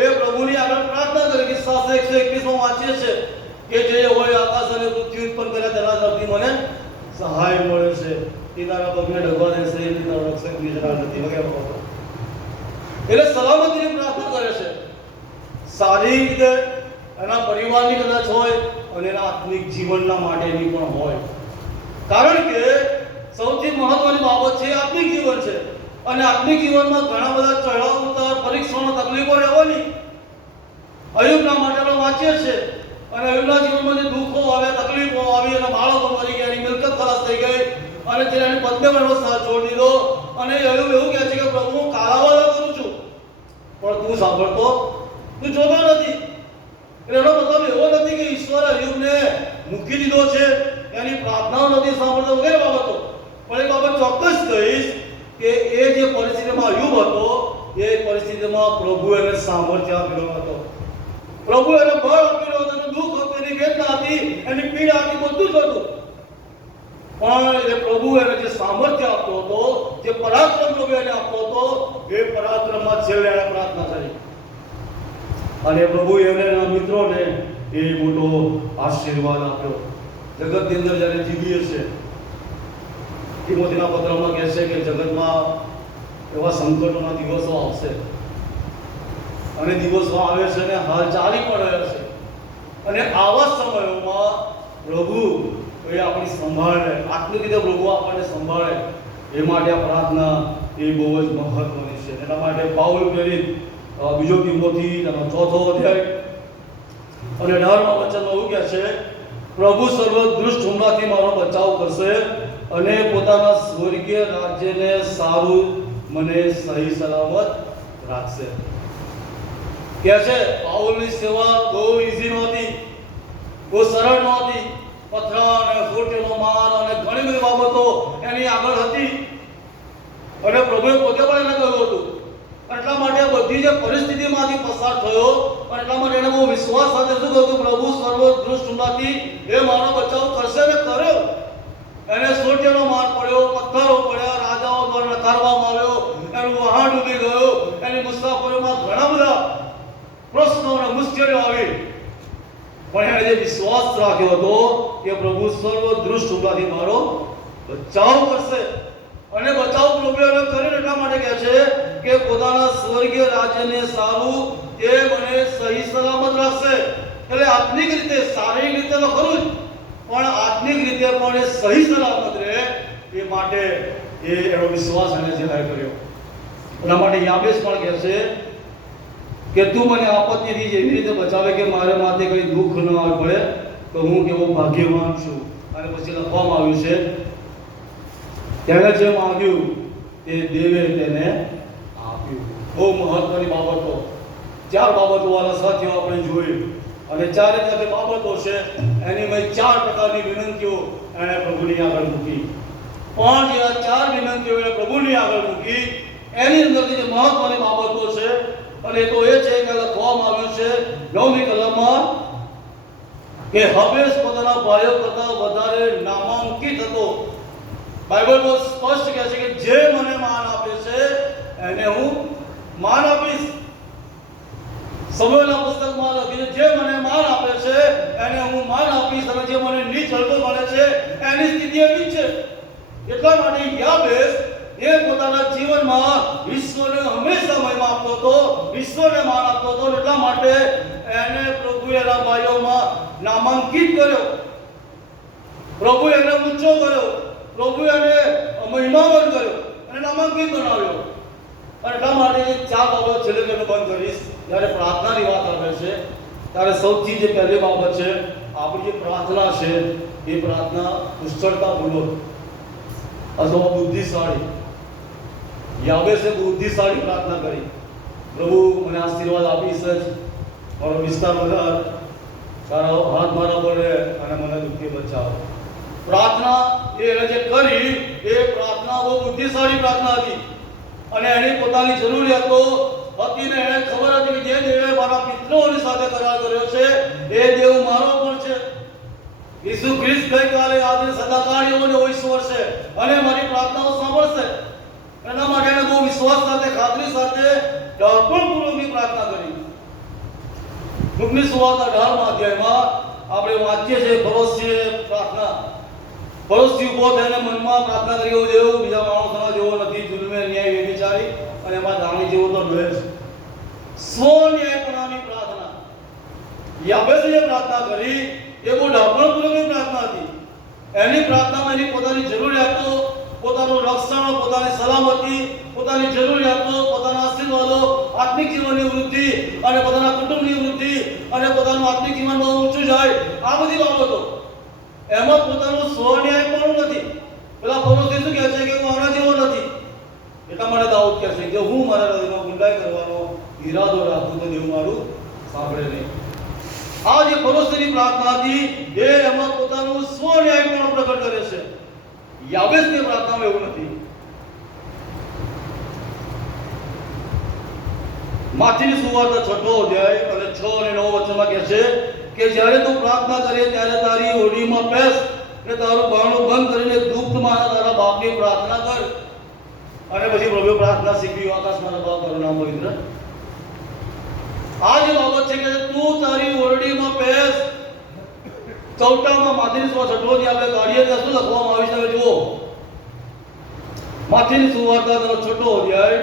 એ પ્રભુની આગળ પ્રાર્થના કરે. કે શાસ્ત્ર 121 માં વાંચીએ છે કે જે હોય આકાશ અને પૃથ્વી ઉત્પન્ન કર્યા તેના તરફથી મને સહાય મળે છે. એ તારા પગને ઢગવા દેશે, એ તારા રક્ષક નિજરા નથી વગેરે બાબતો. એટલે સલામતીની પ્રાર્થના કરે છે. સારી રીતે એના પરિવારની કદાચ હોય અને એના આત્મિક જીવનના માટેની પણ હોય. કારણ કે સૌથી મહત્વની બાબત છે આત્મિક જીવન છે. અને આત્મિક જીવનમાં ઘણા બધા ચઢાવ ઉતાર, પરીક્ષણો, તકલીફો રહેવાની. અયુબના માટે આપણે વાંચીએ છીએ અને અયુબના જીવનમાં જે દુઃખો આવે, તકલીફો આવી અને બાળકો મરી ગયા, એની મિલકત ખલાસ થઈ ગઈ અને તે એની પત્નીનો સાથ છોડી દીધો અને અયુબ એવું કહે છે કે પ્રભુ હું કારાવાસ કરું છું પણ તું સાંભળતો, તું જોતો નથી. એટલે એનો મતલબ એવો નથી કે ઈશ્વરે અયુબને મૂકી દીધો છે, એની પ્રાર્થનાઓ નથી સાંભળતો વગેરે બાબતો. પણ એક બાબત ચોક્કસ કહીશ કે એ જે પરિસ્થિતિમાં અયુબ હતો એ પરિસ્થિતિમાં પ્રભુ એને સામર્થ્ય આપી રહ્યો હતો. પ્રભુ એને બળ આપી રહ્યો હતો, દુઃખ હતું, એની વેદના હતી, એની પીડા હતી, બધું જ હતું. પણ એ પ્રભુ એને જે સામર્થ્ય આપતો હતો, જે પરાક્રમ પ્રભુ એને આપતો હતો, એ પરાક્રમમાં છેલ્લે એને પ્રાર્થના કરી અને પ્રભુ એને એના મિત્રોને એ મોટો આશીર્વાદ આપ્યો. જગતની અંદર જ્યારે જીવીએ છીએ, તિમોથીના પત્રમાં કહે છે કે જગતમાં એવા સંકટોના દિવસો આવશે અને દિવસો આવે છે અને હાલ ચાલી પણ રહ્યા છે. અને આવા સમયોમાં પ્રભુ એ આપણી સંભાળે, આત્મિક રીતે પ્રભુ આપણને સંભાળે, એ માટે આ પ્રાર્થના એ બહુ જ મહત્વની છે. એના માટે પાઉલ પ્રેરિત બીજો તિમોથી તેનો 4થો અધ્યાય અને 18મા વચનમાં એવું કહે છે, પ્રભુ સર્વ દુષ્ટ હુમલાથી મારો બચાવ કરશે અને પોતાના સ્વર્ગીય રાજ્યને સારું મને સહી સલામત રાખશે. કહે છે પાઉલની સેવા બહુ ઈઝી નહોતી, બહુ સરળ નહોતી. પથરા અને સોટીનો માર અને ઘણી બધી બાબતો એની આગળ હતી અને પ્રભુએ પોતે પણ એને કહ્યું હતું. એટલા માટે બધી જે પરિસ્થિતિમાંથી પસાર થયો અને એટલા માટે એને બહુ વિશ્વાસ સાથે શું કહ્યું, પ્રભુ સર્વ દુષ્ટ હુમલાથી એ મારો બચાવ કરશે ને કર્યો. એને સોટીનો માર પડ્યો, પથ્થરો પડ્યા, રાજાઓ દ્વારા નકારવામાં આવ્યો, એનું વહાણ ડૂબી ગયો, એની મુસાફરીમાં ઘણા બધા પ્રશ્નો અને મુશ્કેલીઓ આવી. પણ એણે જે વિશ્વાસ રાખ્યો હતો કે પ્રભુ સર્વ દુષ્ટ હુમલાથી મારો બચાવ કરશે અને બચાવ પ્રભુએ એને કર્યું એટલા માટે કહે છે કે પોતાના સ્વર્ગીય રાજ્યને સારું તે મને સહી સલામત રાખશે. એટલે આત્મિક રીતે, શારીરિક રીતે તો ખરું જ, પણ આત્મિક રીતે પણ એ સહી સલામત રહે એ માટે એનો વિશ્વાસ એને જાહેર કર્યો. એટલા માટે યાબેસ પણ કહે છે કે તું મને આપત્તિથી એવી રીતે બચાવે કે મારે માથે કંઈ દુઃખ ન આવે પડે, તો હું કેવો ભાગ્યવાન છું. અને પછી લખવામાં આવ્યું છે તેને જે માંગ્યું તે દેવે તેને આપ્યું. બહુ મહત્વની બાબતો, 4 બાબતો વાળા સાથીઓ આપણે જોઈ, અને 4 જે બાબતો છે એની મેં 4 પ્રકારની વિનંતીઓ એણે પ્રભુની આગળ મૂકી. પણ જે આ 4 વિનંતીઓ એણે પ્રભુની આગળ મૂકી એની અંદરથી જે મહત્વની બાબતો છે, અને તો એ છે કે લખવામાં આવ્યું છે 9મી કલમમાં કે હબેસ પોતાના ભાઈઓ કરતા વધારે નામાંકિત હતો. બાઇબલમાં સ્પષ્ટ કહે છે કે જે મને માન આપે છે એને હું માન આપીશ. સમયના પુસ્તકમાં લખ્યું છે જે મને માન આપે છે એને હું માન આપીશ, અને જે મને નીચ હલકો મળે છે એની સ્થિતિ એવી છે. એટલા માટે યાબેસ એ પોતાના જીવનમાં ઈશ્વરને હંમેશા મહિમા આપતો હતો, ઈશ્વરને માન આપતો હતો. એટલા માટે એને પ્રભુએ એના ભાઈઓમાં નામાંકિત કર્યો, પ્રભુએ એને ઊંચો કર્યો, પ્રભુએ એને મહિમાવન કર્યો અને નામાંકિત બનાવ્યો. અને એટલા માટે 4 બાબત છેલ્લે બંધ કરીશ. જ્યારે પ્રાર્થનાની વાત આવે છે ત્યારે સૌથી જે પહેલી બાબત છે આપણી જે પ્રાર્થના છે એ પ્રાર્થના કુશળતાપૂર્વક અથવા બુદ્ધિશાળી. યાબેસે બુદ્ધિશાળી પ્રાર્થના કરી, પ્રભુ મને આશીર્વાદ આપીશ જ, મારો વિસ્તાર વધાર, તારો હાથ મારા પર રહે અને મને દુઃખી બચાવો. પ્રાર્થના એને જે કરી એ પ્રાર્થના બહુ બુદ્ધિશાળી પ્રાર્થના હતી, અને એની પોતાની જરૂરિયાતો હતી ને એને ખબર હતી કે જે દેવે મારા પિતૃઓની સાથે કરાર કર્યો છે એ દેવ મારો પણ છે. ઈસુ ખ્રિસ્ત ગઈકાલે આજે સદાકાળ એવો ને ઈશ્વર છે અને મારી પ્રાર્થનાઓ સાંભળશે. એના માટે એને બહુ વિશ્વાસ સાથે, ખાતરી સાથે ડરપણપૂર્વકની પ્રાર્થના કરી. લુકની સુવાર્ત 18મા અધ્યાયમાં આપણે વાંચીએ છીએ ફરોશીએ પ્રાર્થના. ફરોશી ઉભો થઈને મનમાં પ્રાર્થના કરી, એવો દેવ બીજા માણસોના જેવો નથી, જુલ્મે ન્યાય વ્યભિચારી અને એમાં દાણી જેવો તો રહે છે. સ્વન્યાયપણાની પ્રાર્થના. યાબેસે જે પ્રાર્થના કરી એ બહુ ડરપણપૂર્વકની પ્રાર્થના હતી. એની પ્રાર્થનામાં એની પોતાની જરૂરિયાતો, પોતાનું રક્ષણ, પોતાની સલામતી, પોતાની જરૂરિયાતો, પોતાના આશીર્વાદો, આત્મિક જીવનની વૃદ્ધિ અને પોતાના કુટુંબની વૃદ્ધિ અને પોતાનું આત્મિક જીવન બહુ ઊંચું જાય, આ બધી બાબતો. એમાં પોતાનું સ્વન્યાય પણ નથી. પેલા ફરોશી શું કહે છે કે હું આના જેવો નથી. એટલા માટે દાઉદ કહે છે કે હું મારા હૃદયમાં ગુંડાઈ કરવાનો ઈરાદો રાખું તો દેવ મારું સાંભળે નહીં. આ જે ફરોશીની પ્રાર્થના હતી એ એમાં પોતાનું સ્વન્યાય પણ પ્રગટ કરે છે. યાબેસની પ્રાર્થનામાં એવું નથી. માથીની સુવાર્ત 6ઠો અધ્યાય અને 6 અને 9 વચનમાં કહે છે કે જ્યારે તું પ્રાર્થના કરે ત્યારે તારી ઓરડીમાં બેસ અને તારું બારણું બંધ કરીને ગુપ્તમાં તારા બાપની પ્રાર્થના કર. અને પછી પ્રભુ પ્રાર્થના શીખવી, આકાશમાં બાપ તારું નામ પવિત્ર. આ જે બાબત છે કે તું તારી ઓરડીમાં બેસ. ચૌટામાં માથીની સુવાર્ત 6ઠો અધ્યાય આપણે કાઢીએ ત્યાં શું લખવામાં આવ્યું છે જુઓ. માથીની સુવાર્ત 6ઠો અધ્યાય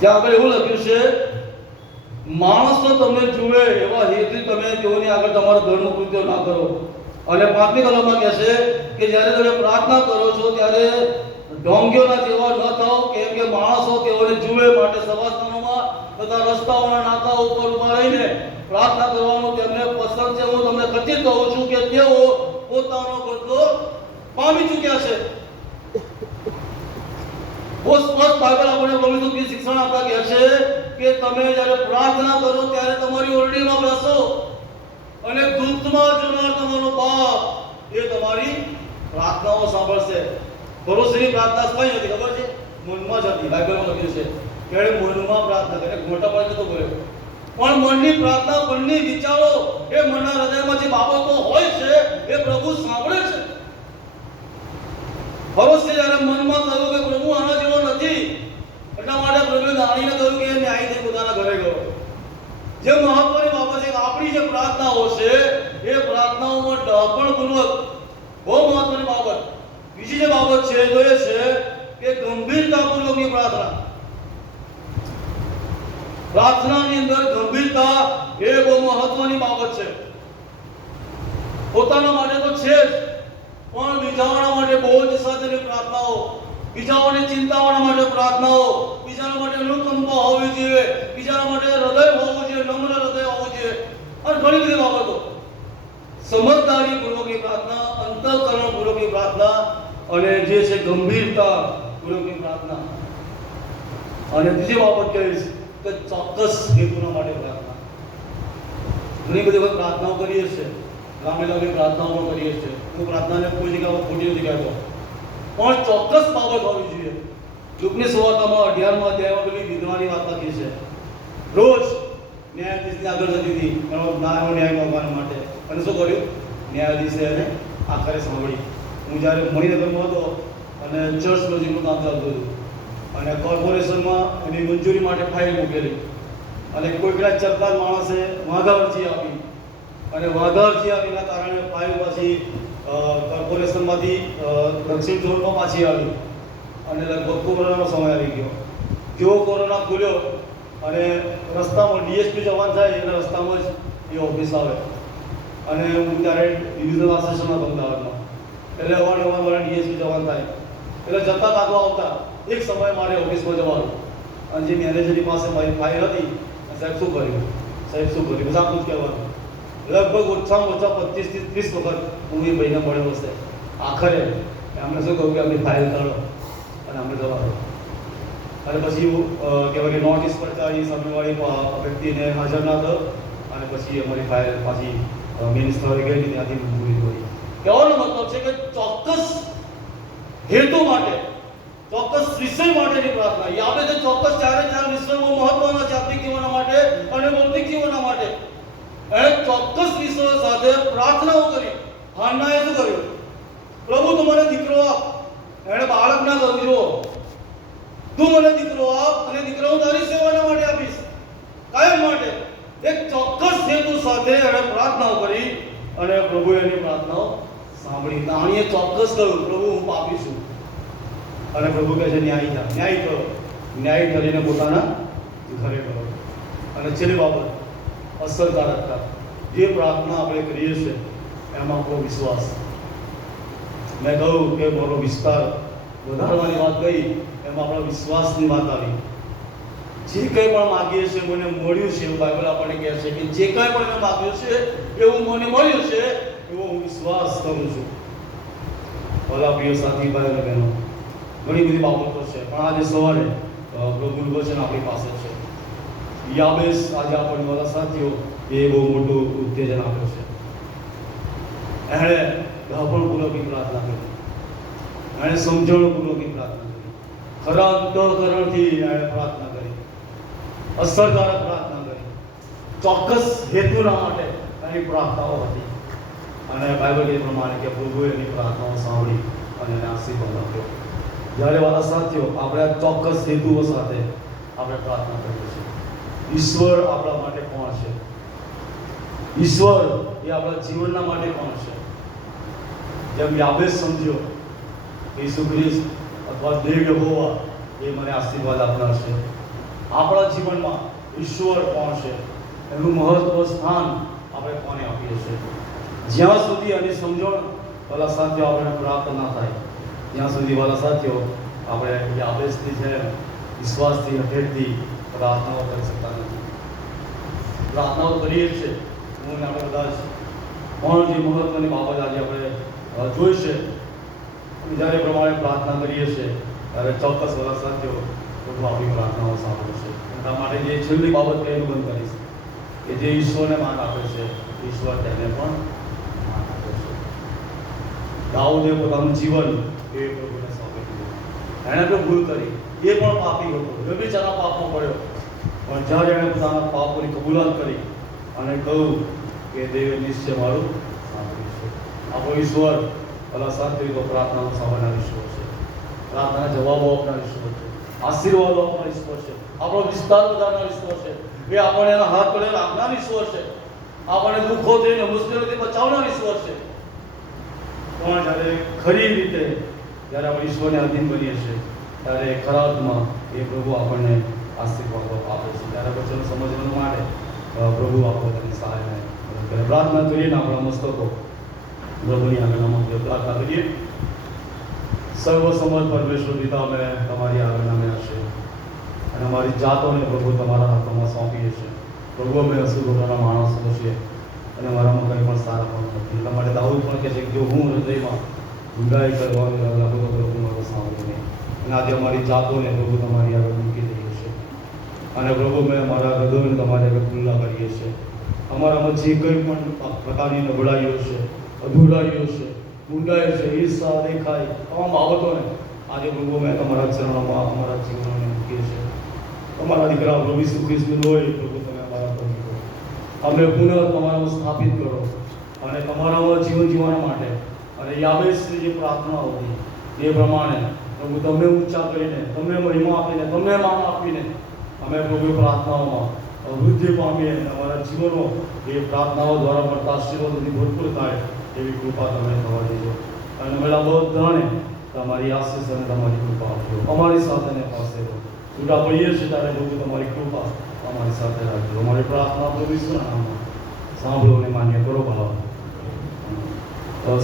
ત્યાં આગળ એવું લખ્યું છે, માણસો તમને જુએ એવા હેતુથી તમે તેઓની આગળ તમારા ધર્મ કૃત્યો ના કરો. અને 5મી કલમમાં કહે છે કે જ્યારે તમે પ્રાર્થના કરો છો ત્યારે ઢોંગીઓના જેવા ન થાઓ, કેમ કે માણસો તેઓને જુએ માટે સભાસ્થાનોમાં તથા રસ્તાઓના નાકા ઉપર ઊભા રહીને પ્રાર્થના કરવાનું તેમને પસંદ છે. હું તમને ખચિત કહું છું કે તેઓ પોતાનો બદલો પામી ચૂક્યા છે. બહુ સ્પષ્ટ બાઇબલ આપણને પ્રભુ શિક્ષણ આપતા કહે છે કે તમે જ્યારે પ્રાર્થના કરો ત્યારે તમારી ઓરડીમાં બેસો અને ગુપ્તમાં જોનાર તમારો બાપ એ તમારી પ્રાર્થનાઓ સાંભળશે. ફરોશીની પ્રાર્થના કઈ હતી ખબર છે? મનમાં જ હતી. બાઇબલમાં લખ્યું છે કે મનમાં પ્રાર્થના કરે, મોટા પડે તો બોલે, પણ મનની પ્રાર્થના, મનની વિચારો, એ મનના હૃદયમાં જે બાબતો હોય છે એ પ્રભુ સાંભળે છે. ફરોશી જ્યારે મનમાં કહ્યું કે પ્રભુ આના જેવો નથી, એટલા માટે પ્રભુએ દાણીને કહ્યું કે ન્યાયથી પોતાના ઘરે ગયો. જે મહત્વની બાબત છે કે આપણી જે પ્રાર્થનાઓ છે એ પ્રાર્થનાઓમાં ડહાપણપૂર્વક બહુ મહત્વની બાબત બીજી જે બાબત છે તો એ છે કે ગંભીરતાપૂર્વકની પ્રાર્થનાની અંદર ગંભીરતા એ બહુ મહત્વની બાબત છે. પોતાના માટે તો છે જ, પણ બીજાઓના માટે બોજ સાથેની પ્રાર્થનાઓ, બીજાઓની ચિંતાઓના માટે પ્રાર્થનાઓ, બીજાના માટે અનુકંપા હોવી જોઈએ, બીજાના માટે હૃદય હોવું જોઈએ, નમ્ર હૃદય હોવું જોઈએ, અને ઘણી બધી બાબતો. સમજદારીપૂર્વકની પ્રાર્થના, અંતઃકરણપૂર્વકની પ્રાર્થના, અને જે છે ગંભીરતાપૂર્વકની પ્રાર્થના. અને બીજી બાબત કહીશ કે ચોક્કસ હેતુના માટે પ્રાર્થના. ઘણી બધી વખત પ્રાર્થનાઓ કરીએ છીએ, લાંબી લાંબી પ્રાર્થનાઓ કરીએ છીએ. હું પ્રાર્થનાને કોઈ જગ્યાએ ખોટી નથી કહેતો, પણ ચોક્કસ બાબત હોવી જોઈએ. લુકની સુવાર્તામાં 18મા અધ્યાયમાં પેલી વિધવાની વાત લખી છે. રોજ ન્યાયાધીશની આગળ જતી હતી એનો ન્યાય માંગવા માટે, અને શું કર્યું? ન્યાયાધીશે એને આખરે સાંભળી. હું જ્યારે મણિનગરમાં હતો અને ચર્ચ પ્રોજેક્ટનું કામ ચાલતું હતું, અને કોર્પોરેશનમાં એની મંજૂરી માટે ફાઇલ મૂકેલી, અને કોઈકના ચરતા માણસે વાઘા અરજી આપી, અને વાઘા અરજી આપીના કારણે ફાઇલ પાછી કોર્પોરેશનમાંથી દક્ષિણ ઝોનમાં પાછી આવી, અને લગભગ કોરોનાનો સમય આવી ગયો. જેવો કોરોના ખુલ્યો અને રસ્તામાં ડીએસપી જવાન થાય એટલે રસ્તામાં જ એ ઓફિસ આવે, અને હું ત્યારે ડિવિઝનલ આસિસ્ટન્ટમાં અમદાવાદમાં, એટલે અવારનવાર મારા ડીએસપી જવાન થાય એટલે જતા કાઢવા આવતા. એક સમય મારે ઓફિસમાં જવાનું, અને જે મેનેજરની પાસે મારી ફાઇલ હતી, સાહેબ શું કર્યું, સાહેબ શું કર્યું, બસ આટલું જ કહેવાનું. લગભગ ઓછામાં ઓછા 25 થી 30 વખત હું એ ભાઈને મળ્યો હશે. આખરે એમણે શું કહ્યું કે આપણી ફાઇલ કાઢો અને અમને જવા દો. અને પછી કહેવાય કે નોટિસ પર ચાલી સામેવાળી વ્યક્તિને હાજર ના થયો, અને પછી અમારી ફાઇલ પાછી મેન સ્થળે ગઈ, ત્યાંથી મંજૂરી મળી. કહેવાનો મતલબ છે કે ચોક્કસ હેતુ માટે, ચોક્કસ વિષય માટેની પ્રાર્થના. યાબેદે ચોક્કસ ચારે વિષયો બહુ મહત્વના છે આત્મિક જીવનના માટે અને ભૌતિક જીવનના માટે. એણે ચોક્કસ વિષયો સાથે પ્રાર્થનાઓ કરી. હાન્નાએ શું કર્યું? પ્રભુ તું મને દીકરો આપ. એણે બાળક ના કહ્યું, જો તું મને દીકરો આપ, અને દીકરો હું તારી સેવાના માટે આપીશ, કાયમ માટે. એક ચોક્કસ હેતુ સાથે એણે પ્રાર્થનાઓ કરી, અને પ્રભુએ એની પ્રાર્થનાઓ સાંભળી. નાણીએ ચોક્કસ કહ્યું, પ્રભુ હું પાપી છું, અને પ્રભુ કહે છે ન્યાય જા, ન્યાય કરો. ન્યાય કરીને પોતાના ઘરે કરો. અને છેલ્લી બાબત અસરકારકતા. જે પ્રાર્થના આપણે કરીએ છીએ એમાં આપણો વિશ્વાસ. મેં કહ્યું કે મારો વિસ્તાર વધારવાની વાત કહી, એમાં આપણા વિશ્વાસની વાત આવી. જે કંઈ પણ માગીએ છીએ મને મળ્યું છે એવું બાઇબલ આપણને કહે છે કે જે કંઈ પણ મેં માગ્યું છે એવું મને મળ્યું છે, એવો હું વિશ્વાસ કરું છું. ભલા પ્રિય સાથી ભાઈઓ અને બહેનો, ઘણી બધી બાબતો છે, પણ આજે સવારે પ્રભુનું વચન આપણી પાસે છે. યાબેસ આજે આપણને બધા સાથીઓ એ બહુ મોટું ઉત્તેજન આપ્યું છે. એણે ડહાપણપૂર્વકની પ્રાર્થના કરી, એણે સમજણપૂર્વકની પ્રાર્થના કરી, ખરા અંતઃકરણથી એણે પ્રાર્થના કરી, અસરકારક પ્રાર્થના કરી, ચોક્કસ હેતુના માટે એની પ્રાર્થનાઓ હતી. અને બાઇબલ એ પ્રમાણે કે પ્રભુએ એની પ્રાર્થનાઓ સાંભળી અને એને આશીર્વાદ આપ્યો. જ્યારે વાલા સાથીઓ આપણે આ ચોક્કસ હેતુઓ સાથે આપણે પ્રાર્થના કરીએ છીએ. ઈશ્વર આપણા માટે કોણ છે? ઈશ્વર એ આપણા જીવનના માટે કોણ છે? જેમ યાબેસ સમજ્યો ઈસુ ખ્રિસ્ત અથવા દેવ યહોવા એ મને આશીર્વાદ આપનાર છે. આપણા જીવનમાં ઈશ્વર કોણ છે, એનું મહત્વ સ્થાન આપણે કોને આપીએ છીએ? જ્યાં સુધી આની સમજણ વાલા સાથીઓ આપણે પ્રાપ્ત ના થાય ત્યાં સુધી વાલા સાથીઓ આપણે યાબેસની જેમ વિશ્વાસથી હઠેરથી પ્રાર્થનાઓ કરી શકતા નથી. પ્રાર્થનાઓ કરીએ છીએ, હું આપણે બધા જ, પણ જે મહત્વની બાબત આજે આપણે જોઈ છે, જ્યારે પ્રમાણે પ્રાર્થના કરીએ છીએ ત્યારે ચોક્કસ વાલા સાથીઓ બધું આપણી પ્રાર્થનાઓ સાંભળે છે. એટલા માટે જે છેલ્લી બાબત કહેવાનું બંધ કરીશ કે જે ઈશ્વરને માન આપે છે, ઈશ્વર તેને પણ માન આપે છે. દાઉદે પોતાનું જીવન એ પ્રભુને સોંપી દીધું. એણે તો ભૂલ કરી, એ પણ પાપી હતો, વ્યભિચારના પાપમાં પડ્યો, પણ જ્યારે એણે પોતાના પાપોની કબૂલાત કરી અને કહ્યું કે દેવે નિશ્ચય મારું સાંભળ્યું છે. આપણો ઈશ્વર ભલા સાથીઓ તો પ્રાર્થનાનો સાંભળનાર ઈશ્વર છે, પ્રાર્થનાના જવાબો આપનાર ઈશ્વર છે, આશીર્વાદો આપનાર ઈશ્વર છે, આપણો વિસ્તાર વધારનાર ઈશ્વર છે, એ આપણને એના હાથ પડે રાખનાર ઈશ્વર છે. આપણને દુઃખોથી અને મુશ્કેલીઓથી બચાવનાર ઈશ્વર છે. પણ જ્યારે ખરી રીતે જ્યારે આપણે ઈશ્વરને અધીન બનીએ છીએ ત્યારે ખરા અર્થમાં એ પ્રભુ આપણને આશીર્વાદો આપે છે. ત્યારે વચન સમજવા માટે પ્રભુ આપણને સહાય કરે. પ્રાર્થના કરીને આપણા મસ્તકો પ્રભુની આગળમાં પ્રાર્થના કરીએ. સર્વસમર્થ પરમેશ્વર પિતા, અમે તમારી આગળના મેં હશે અને અમારી જાતોને પ્રભુ તમારા હાથમાં સોંપીએ છીએ. પ્રભુ અમે અસુરોના માણસો છીએ અને મારામાં કંઈ પણ સારા પણ નથી. એટલા માટે દાઉદ પણ કહે છે કે જો હું હૃદયમાં ગુંડાઈ કરવાનું લાગુ તો પ્રભુ મારો સાંભળ્યો નહીં. અને આજે અમારી જાતોને પ્રભુ તમારી આગળ મૂકી દઈએ છીએ અને પ્રભુ મેં અમારા હૃદયોને તમારી આગળ ખુલ્લા કરીએ છીએ. અમારામાં જે કંઈ પણ પ્રકારની નબળાઈઓ છે, અધૂરાઈઓ છે, ગુંડાઈ છે, ઈર્ષા, દેખાય, તમામ બાબતોને આજે પ્રભુ મેં તમારા ચરણોમાં અમારા જીવનોને મૂકીએ છીએ. તમારા દીકરા પ્રભુ ઈસુ ખ્રિસ્તનું લોહી પ્રભુ તમે અમારા પર મૂકો. અમને પુનઃ તમારામાં સ્થાપિત કરો અને તમારામાં જીવન જીવવા માટે અને યાબેસની જે પ્રાર્થનાઓ હતી એ પ્રમાણે પ્રભુ તમને ઊંચા કરીને, તમને મહિમા આપીને, તમને માન આપીને અમે પ્રભુ પ્રાર્થનાઓમાં વૃદ્ધિ પામીએ અને અમારા જીવનો એ પ્રાર્થનાઓ દ્વારા મળતા આશીર્વાદોથી ભરપૂર થાય એવી કૃપા તમે થવા દેજો. અને મેળા બધાને તમારી આશીષ અને તમારી કૃપા આપજો. અમારી સાથે ને પાસે રહો. છૂટા પડીએ છીએ ત્યારે પ્રભુ તમારી કૃપા અમારી સાથે રાખજો. અમારી પ્રાર્થના પ્રભુ ઈશ્વરના નામમાં સાંભળો અને માન્ય કરો. ભાવ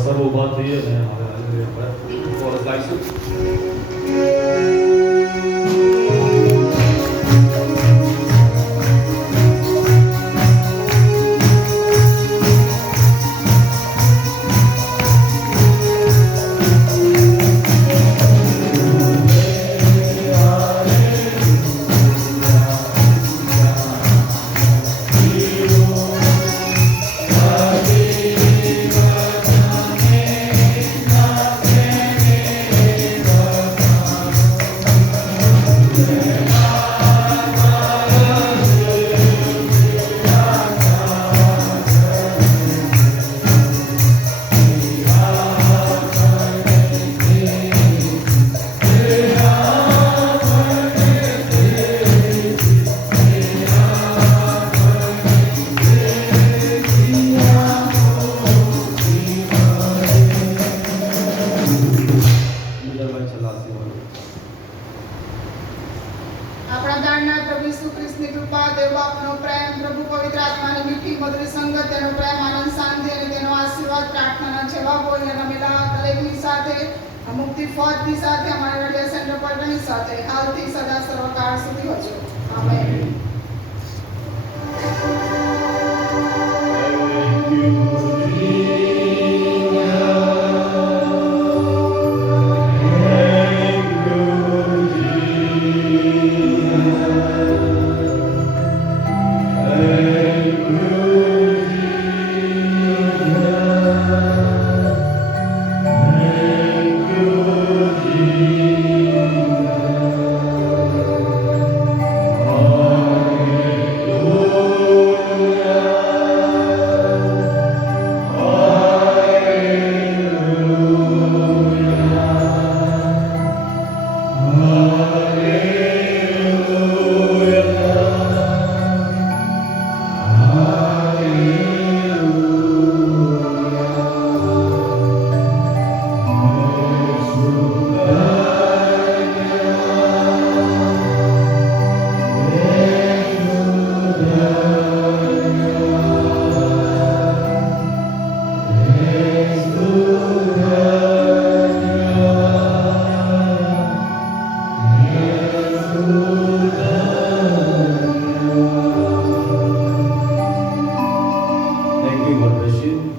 સર્વ ઉભા થઈએ ને હવે ગાઈશું. મુક્તિ ફોજની સાથે અમારા રેડિયો સેન્ટર પર સાથે હાલથી સદા સર્વકાળ સુધી હોજો. આમેન. God bless you.